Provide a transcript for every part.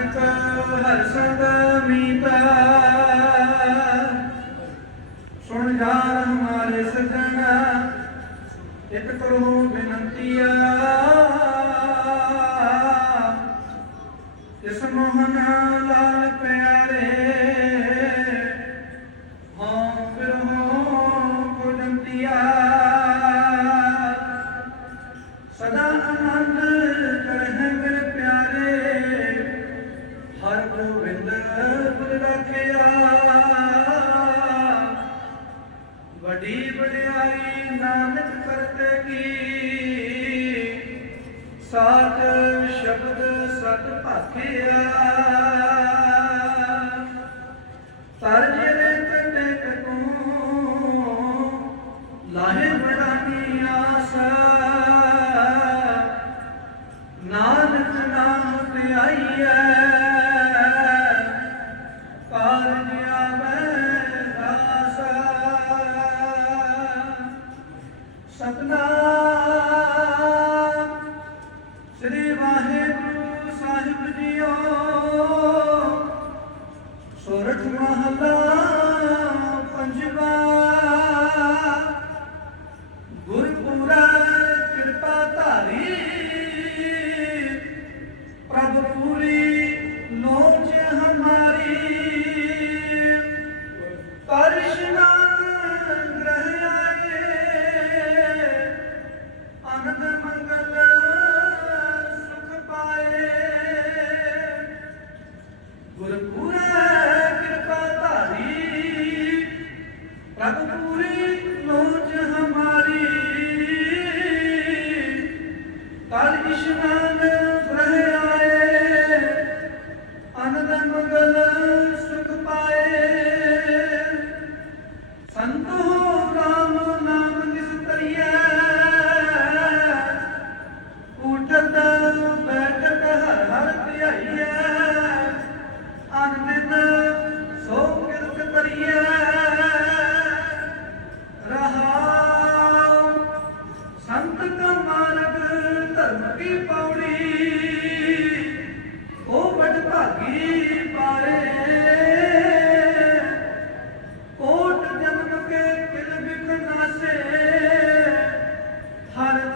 ਨਾਨਕ ਹਰਸ਼ਦ ਸੁਣ ਯਾਰ ਹਮਾਰੇ ਸਜਣਾ ਇੱਕ ਇਸ ਮੋਹਨ ਲਾਲ ਪਿਆਰੇ ਵੱਡੀ ਵਡਿਆਈ ਨਾਨਕ ਕਰਤੇ ਕੀ। ਸਾਤ ਸ਼ਬਦ ਸਤ ਭਾਖਿਆ। ਕਾਰਜ ਆਵੈ ਆਸਾ ਸਤਨਾਮ ਤਲ ਇਸ਼ਨਾਨ ਗ੍ਰਹਿ ਆਏ। ਆਨੰਦ ਮੰਗਲ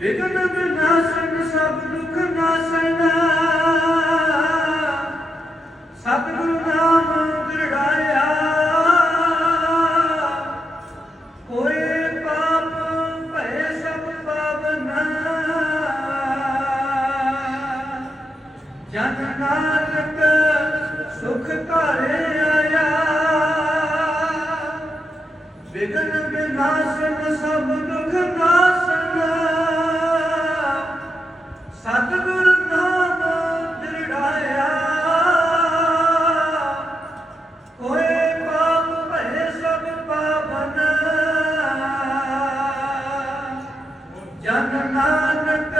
ਵਿਗਨ ਵਿਨਾਸ਼ਨ ਸਭ ਦੁਖ ਨਾਸਨ ਸਤਿਗੁਰ ਨਾਮ ਦ੍ਰਿੜਾਇਆ ਹੋਏ ਪਾਪ ਭਏ ਸਭ ਪਾਵਨਾ ਜਨ ਨਾਨਕ ਸੁਖ ਘਰੇ ਆਇਆ ਵਿਗਨ ਵਿਨਾਸ਼ਨ ਸਭ ਜਨ ਨਾਨਕ